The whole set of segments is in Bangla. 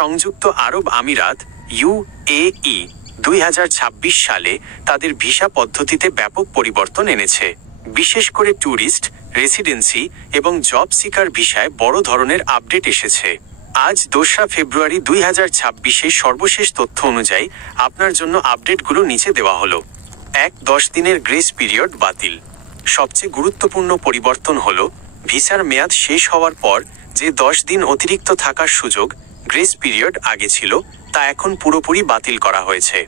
সংযুক্ত আরব আমিরাত UAE 2026 সালে তাদের ভিসা পদ্ধতিতে ব্যাপক পরিবর্তন এনেছে। বিশেষ করে ট্যুরিস্ট, রেসিডেন্সি এবং জব সিকার ভিসায় বড় ধরনের আপডেট এসেছে। আজ 2 ফেব্রুয়ারি 2026 সর্বশেষ তথ্য অনুযায়ী আপনার জন্য আপডেটগুলো নিচে দেওয়া হলো। 10 দিনের গ্রেস পিরিয়ড বাতিল। সবচেয়ে গুরুত্বপূর্ণ পরিবর্তন হলো ভিসার মেয়াদ শেষ হওয়ার পর যে 10 দিন অতিরিক্ত থাকার সুযোগ গ্রেস পিরিয়ড আগে ছিল তা এখন পুরোপুরি বাতিল করা হয়েছে।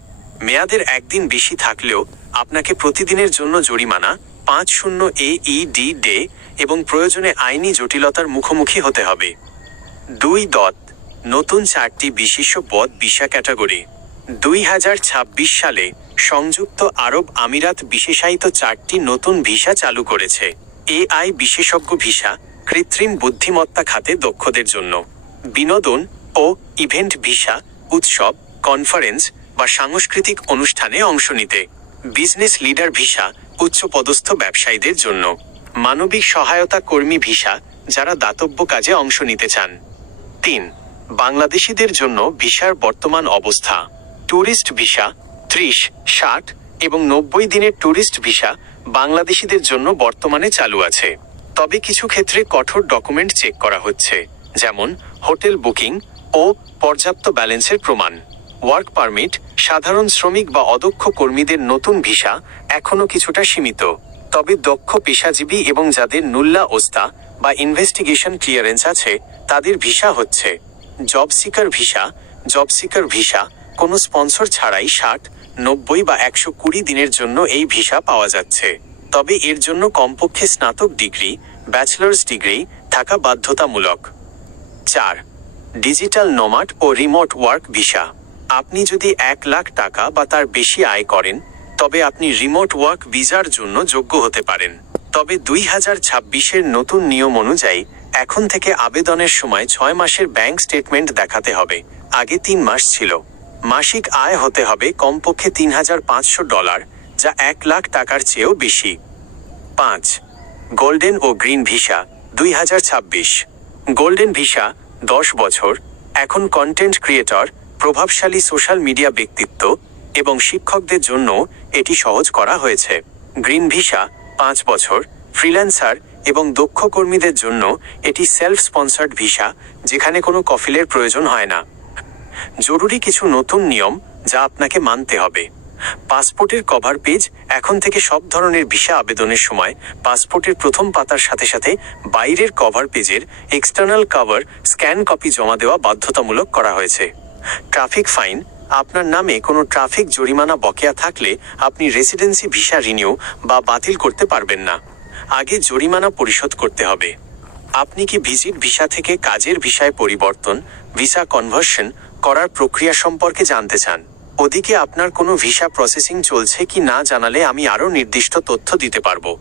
মেয়াদের একদিন বেশি থাকলেও আপনাকে প্রতিদিনের জন্য জরিমানা 50 AED ডে এবং প্রয়োজনে আইনি জটিলতার মুখোমুখি হতে হবে। 2. নতুন 4টি বিশেষ পদ ভিসা ক্যাটাগরি। 2026 সালে সংযুক্ত আরব আমিরাত বিশেষায়িত 4টি নতুন ভিসা চালু করেছে। AI বিশেষজ্ঞ ভিসা, কৃত্রিম বুদ্ধিমত্তা খাতে দক্ষদের জন্য। বিনোদন ও ইভেন্ট ভিসা, উৎসব, কনফারেন্স বা সাংস্কৃতিক অনুষ্ঠানে অংশ নিতে। বিজনেস লিডার ভিসা, উচ্চপদস্থ ব্যবসায়ীদের জন্য। মানবিক সহায়তা কর্মী ভিসা, যারা দাতব্য কাজে অংশ নিতে চান। 3. বাংলাদেশিদের জন্য ভিসার বর্তমান অবস্থা। ট্যুরিস্ট ভিসা 30, 60 এবং 90 দিনের ট্যুরিস্ট ভিসা বাংলাদেশিদের জন্য বর্তমানে চালু আছে। তবে কিছু ক্ষেত্রে কঠোর ডকুমেন্ট চেক করা হচ্ছে, যেমন হোটেল বুকিং ও পর্যাপ্ত ব্যালেন্সের প্রমাণ। ওয়ার্ক পারমিট, সাধারণ শ্রমিক বা অদক্ষ কর্মীদের নতুন ভিসা এখনও কিছুটা সীমিত। তবে দক্ষ পেশাজীবী এবং যাদের নুল্লা ওস্তা বা ইনভেস্টিগেশন ক্লিয়ারেন্স আছে তাদের ভিসা হচ্ছে। Job seeker visa. Job seeker visa কোনো স্পন্সর ছাড়াই 60, 90 বা 120 দিনের জন্য এই ভিসা পাওয়া যাচ্ছে। তবে এর জন্য কমপক্ষে স্নাতক ডিগ্রি, ব্যাচেলার্স ডিগ্রি থাকা বাধ্যতামূলক। 4. ডিজিটাল নোমাড ও রিমোট ওয়ার্ক ভিসা। আপনি যদি 1 লাখ টাকা বা তার বেশি আয় করেন তবে আপনি রিমোট ওয়ার্ক ভিসার জন্য যোগ্য হতে পারেন। তবে 2026 নতুন নিয়ম অনুযায়ী এখন থেকে আবেদনের সময় 6 মাসের ব্যাংক স্টেটমেন্ট দেখাতে হবে, আগে 3 মাস ছিল। মাসিক আয় হতে হবে কমপক্ষে $3,500, যা 1 লাখ টাকার চেয়েও বেশি। 5. গোল্ডেন ও গ্রিন ভিসা 2026। গোল্ডেন ভিসা 10 বছর। এখন কন্টেন্ট ক্রিয়েটর, প্রভাবশালী সোশ্যাল মিডিয়া ব্যক্তিত্ব এবং শিক্ষকদের জন্য এটি সহজ করা হয়েছে। গ্রিন ভিসা 5 বছর। ফ্রিল্যান্সার এবং দক্ষ কর্মীদের জন্য এটি সেলফ স্পন্সার্ড ভিসা, যেখানে কোনো কফিলের প্রয়োজন হয় না। জরুরি কিছু নতুন নিয়ম যা আপনাকে মানতে হবে। পাসপোর্টের কভার পেজ। এখন থেকে সব ধরনের ভিসা আবেদনের সময় পাসপোর্টের প্রথম পাতার সাথে সাথে বাইরের কভার পেজের এক্সটার্নাল কভার স্ক্যান কপি জমা দেওয়া বাধ্যতামূলক করা হয়েছে। Traffic fine. আপনার নামে কোনো ট্রাফিক জরিমানা বকেয়া থাকলে আপনি রেসিডেন্সি ভিসা রিনিউ বা বাতিল করতে পারবেন না। আগে জরিমানা পরিশোধ করতে হবে। আপনি কি ভিজিট ভিসা থেকে কাজের ভিসায় পরিবর্তন, ভিসা কনভার্সন করার প্রক্রিয়া সম্পর্কে জানতে চান? ওদিকে আপনার কোনো ভিসা প্রসেসিং চলছে কি না জানালে আমি আরও নির্দিষ্ট তথ্য দিতে পারবো।